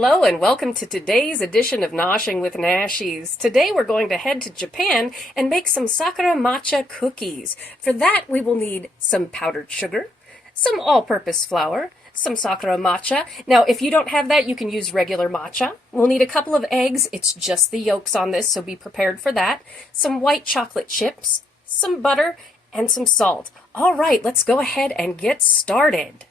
Hello and welcome to today's edition of Noshing with Nashies. Today we're going to head to Japan and make some Sakura matcha cookies. For that we will need some powdered sugar, some all-purpose flour, some Sakura matcha. Now if you don't have that you can use regular matcha. We'll need a couple of eggs, it's just the yolks on this, so be prepared for that. Some white chocolate chips, some butter, and some salt. Alright, let's go ahead and get started.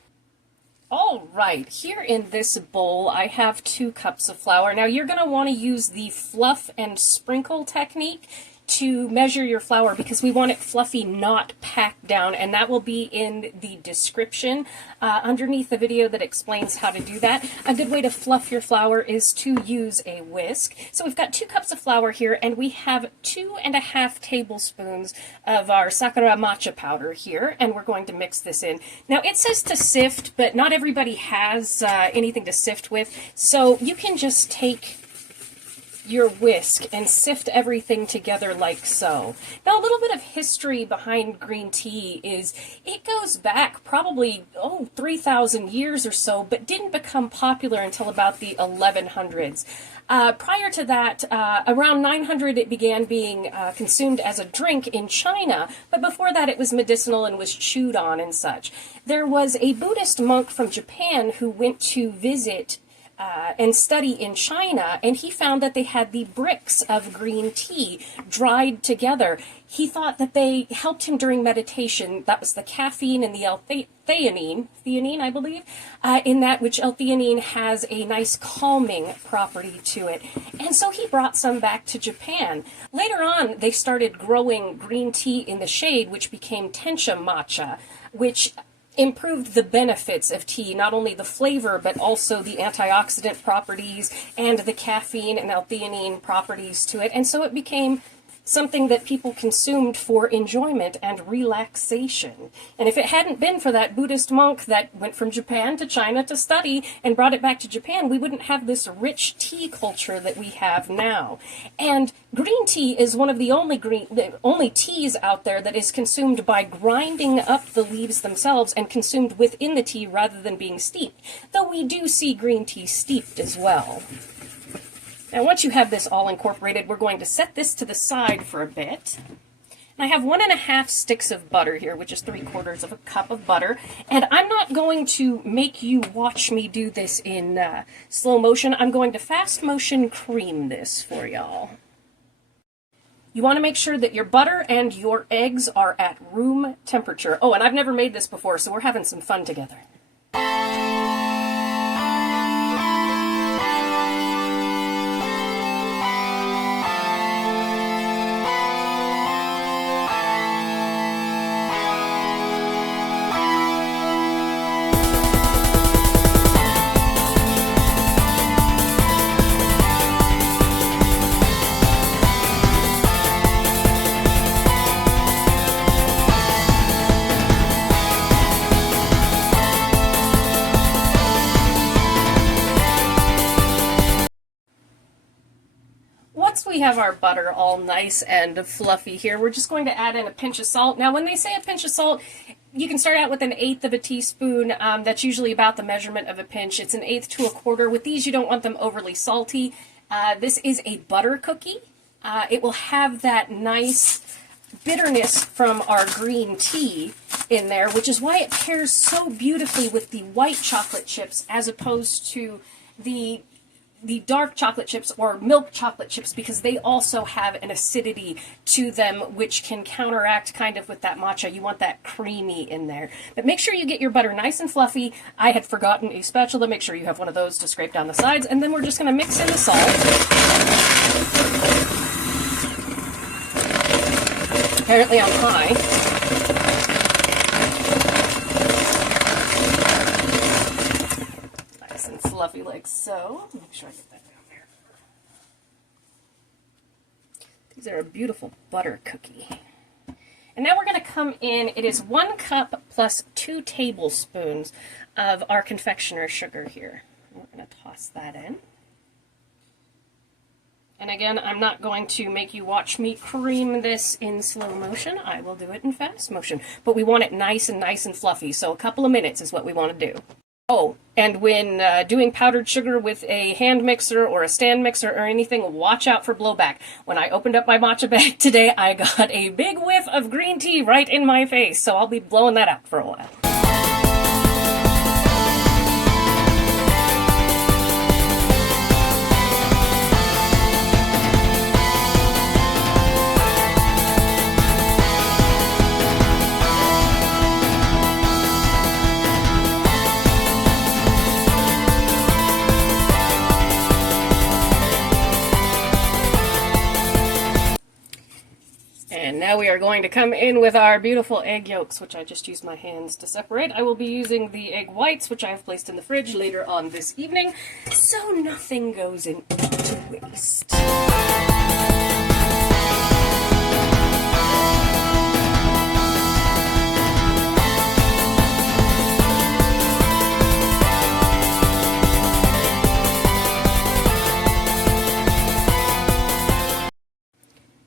All right, here in this bowl, I have 2 cups of flour. Now you're going to want to use the fluff and sprinkle technique to measure your flour because we want it fluffy, not packed down, and that will be in the description underneath the video that explains how to do that. A good way to fluff your flour is to use a whisk. So we've got 2 cups of flour here, and we have 2.5 tablespoons of our Sakura matcha powder here, and we're going to mix this in. Now it says to sift, but not everybody has anything to sift with, so you can just take your whisk and sift everything together like so. Now a little bit of history behind green tea is it goes back probably 3,000 years or so, but didn't become popular until about the 1100s. Prior to that, around 900 it began being consumed as a drink in China, but before that it was medicinal and was chewed on and such. There was a Buddhist monk from Japan who went to visit and study in China, and he found that they had the bricks of green tea dried together. He thought that they helped him during meditation. That was the caffeine and the theanine, I believe, in that which L-theanine has a nice calming property to it. And so he brought some back to Japan. Later on, they started growing green tea in the shade, which became Tencha matcha, which improved the benefits of tea, not only the flavor, but also the antioxidant properties and the caffeine and L-theanine properties to it. And so it became something that people consumed for enjoyment and relaxation. And if it hadn't been for that Buddhist monk that went from Japan to China to study and brought it back to Japan, we wouldn't have this rich tea culture that we have now. And green tea is one of the only teas out there that is consumed by grinding up the leaves themselves and consumed within the tea rather than being steeped, though we do see green tea steeped as well. Now once you have this all incorporated, we're going to set this to the side for a bit. And I have 1.5 sticks of butter here, which is 3/4 of a cup of butter. And I'm not going to make you watch me do this in slow motion. I'm going to fast motion cream this for y'all. You want to make sure that your butter and your eggs are at room temperature. Oh, and I've never made this before, so we're having some fun together. We have our butter all nice and fluffy here. We're just going to add in a pinch of salt. Now when they say a pinch of salt, you can start out with 1/8 of a teaspoon. That's usually about the measurement of a pinch. It's 1/8 to 1/4. With these you don't want them overly salty. This is a butter cookie. It will have that nice bitterness from our green tea in there, which is why it pairs so beautifully with the white chocolate chips as opposed to the dark chocolate chips or milk chocolate chips, because they also have an acidity to them which can counteract kind of with that matcha. You want that creamy in there. But make sure you get your butter nice and fluffy. I had forgotten a spatula. Make sure you have one of those to scrape down the sides. And then we're just going to mix in the salt. Apparently I'm high. Fluffy like so. Make sure I get that down there. These are a beautiful butter cookie. And now we're going to come in. It is 1 cup plus 2 tablespoons of our confectioner sugar here. We're going to toss that in. And again, I'm not going to make you watch me cream this in slow motion. I will do it in fast motion. But we want it nice and fluffy, so a couple of minutes is what we want to do. Oh, and when doing powdered sugar with a hand mixer or a stand mixer or anything, watch out for blowback. When I opened up my matcha bag today, I got a big whiff of green tea right in my face, so I'll be blowing that out for a while. And now we are going to come in with our beautiful egg yolks, which I just used my hands to separate. I will be using the egg whites, which I have placed in the fridge later on this evening, so nothing goes into waste.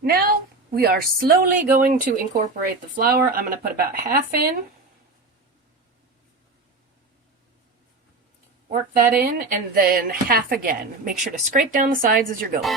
Now, we are slowly going to incorporate the flour. I'm going to put about half in. Work that in, and then half again. Make sure to scrape down the sides as you're going.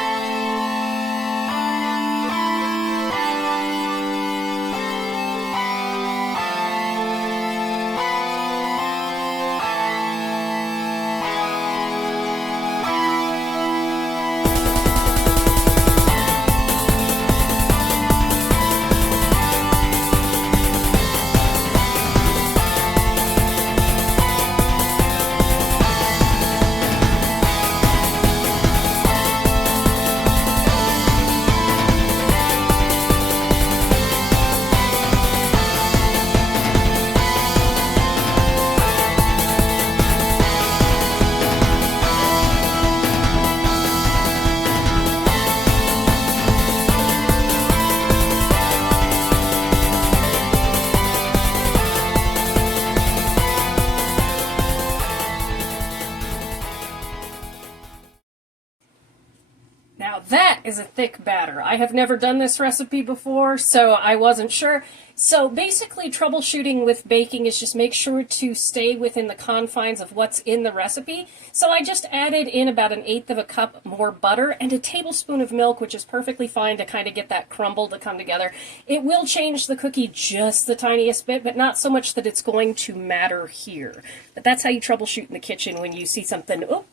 Now that is a thick batter. I have never done this recipe before, so I wasn't sure. So basically troubleshooting with baking is just make sure to stay within the confines of what's in the recipe. So I just added in about 1/8 of a cup more butter and a tablespoon of milk, which is perfectly fine to kind of get that crumble to come together. It will change the cookie just the tiniest bit, but not so much that it's going to matter here. But that's how you troubleshoot in the kitchen when you see something, oh,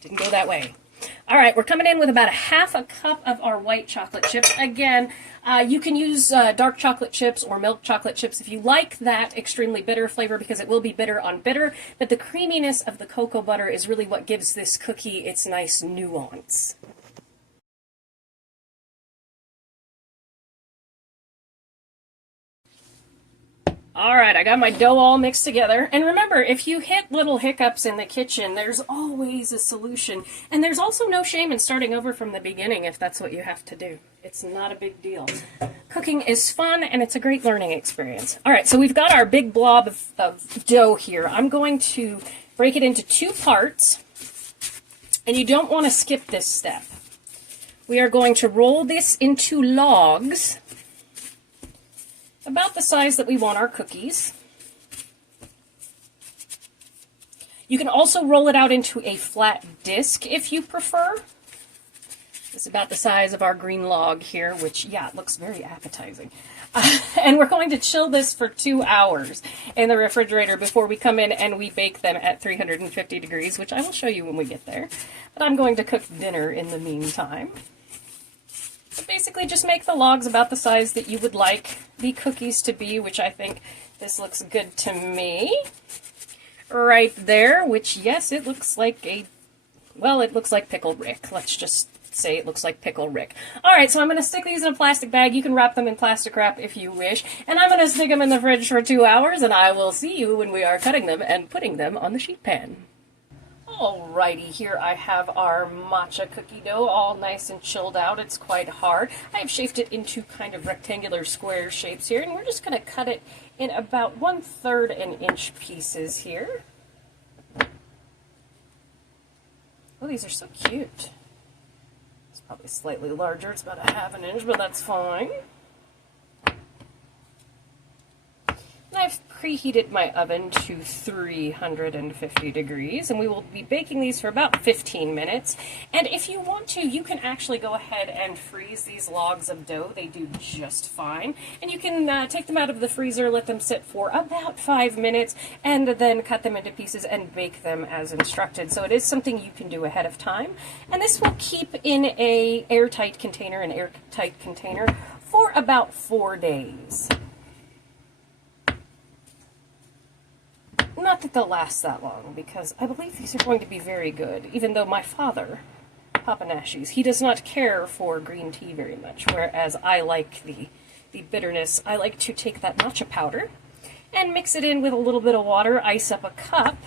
didn't go that way. All right, we're coming in with about 1/2 cup of our white chocolate chips. Again, you can use dark chocolate chips or milk chocolate chips if you like that extremely bitter flavor, because it will be bitter on bitter, but the creaminess of the cocoa butter is really what gives this cookie its nice nuance. All right, I got my dough all mixed together. And remember, if you hit little hiccups in the kitchen, there's always a solution. And there's also no shame in starting over from the beginning if that's what you have to do. It's not a big deal. Cooking is fun, and it's a great learning experience. All right, so we've got our big blob of dough here. I'm going to break it into 2 parts, and you don't want to skip this step. We are going to roll this into logs about the size that we want our cookies. You can also roll it out into a flat disc if you prefer. It's about the size of our green log here, which, yeah, it looks very appetizing. And we're going to chill this for 2 hours in the refrigerator before we come in and we bake them at 350 degrees, which I will show you when we get there. But I'm going to cook dinner in the meantime. So basically just make the logs about the size that you would like the cookies to be, which I think this looks good to me. Right there, which, yes, it looks like it looks like Pickle Rick. Let's just say it looks like Pickle Rick. All right, so I'm going to stick these in a plastic bag. You can wrap them in plastic wrap if you wish. And I'm going to stick them in the fridge for 2 hours, and I will see you when we are cutting them and putting them on the sheet pan. Alrighty, here I have our matcha cookie dough all nice and chilled out. It's quite hard. I've shaped it into kind of rectangular square shapes here, and we're just going to cut it in about 1/3 inch pieces here. Oh, these are so cute. It's probably slightly larger. It's about 1/2 inch, but that's fine. And I've preheated my oven to 350 degrees, and we will be baking these for about 15 minutes. And if you want to, you can actually go ahead and freeze these logs of dough. They do just fine. And you can take them out of the freezer, let them sit for about 5 minutes, and then cut them into pieces and bake them as instructed. So it is something you can do ahead of time. And this will keep in an airtight container for about 4 days. Not that they'll last that long, because I believe these are going to be very good, even though my father, Papa Nashies, he does not care for green tea very much, whereas I like the bitterness. I like to take that matcha powder and mix it in with a little bit of water, ice up a cup,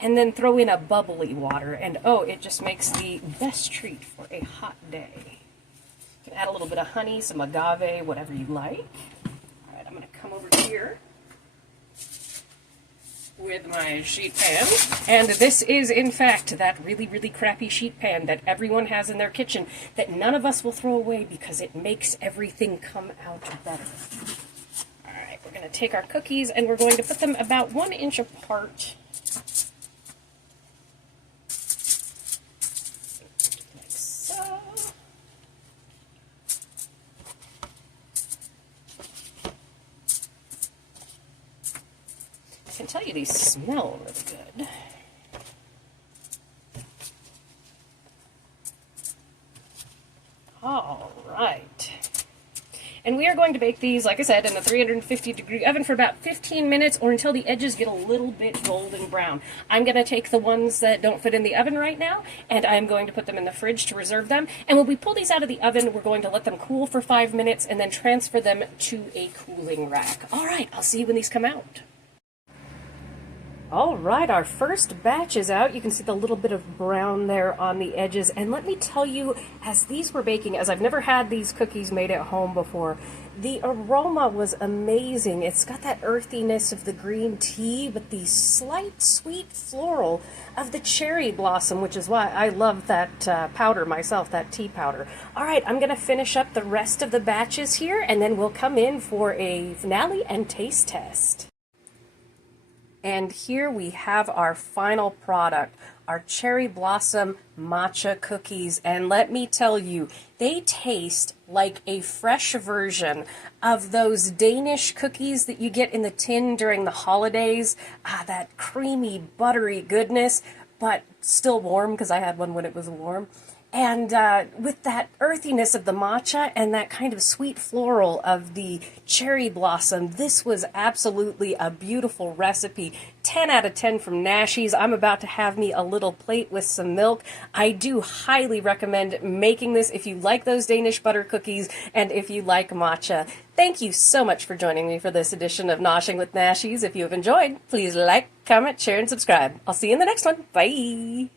and then throw in a bubbly water, and oh, it just makes the best treat for a hot day. You can add a little bit of honey, some agave, whatever you like. All right, I'm going to come over here with my sheet pan, and this is in fact that really crappy sheet pan that everyone has in their kitchen that none of us will throw away because it makes everything come out better. Alright, we're going to take our cookies and we're going to put them about 1 inch apart. Like so. I can tell you these smell really good. All right. And we are going to bake these, like I said, in a 350-degree oven for about 15 minutes or until the edges get a little bit golden brown. I'm going to take the ones that don't fit in the oven right now, and I'm going to put them in the fridge to reserve them. And when we pull these out of the oven, we're going to let them cool for 5 minutes and then transfer them to a cooling rack. All right, I'll see you when these come out. All right, our first batch is out. You can see the little bit of brown there on the edges. And let me tell you, as these were baking, as I've never had these cookies made at home before, the aroma was amazing. It's got that earthiness of the green tea, but the slight sweet floral of the cherry blossom, which is why I love that powder myself, that tea powder. All right, I'm going to finish up the rest of the batches here, and then we'll come in for a finale and taste test. And here we have our final product, our cherry blossom matcha cookies. And let me tell you, they taste like a fresh version of those Danish cookies that you get in the tin during the holidays. That creamy, buttery goodness, but still warm because I had one when it was warm. And with that earthiness of the matcha and that kind of sweet floral of the cherry blossom, this was absolutely a beautiful recipe. 10 out of 10 from Nashies. I'm about to have me a little plate with some milk. I do highly recommend making this if you like those Danish butter cookies and if you like matcha. Thank you so much for joining me for this edition of Noshing with Nashies. If you have enjoyed, please like, comment, share, and subscribe. I'll see you in the next one. Bye!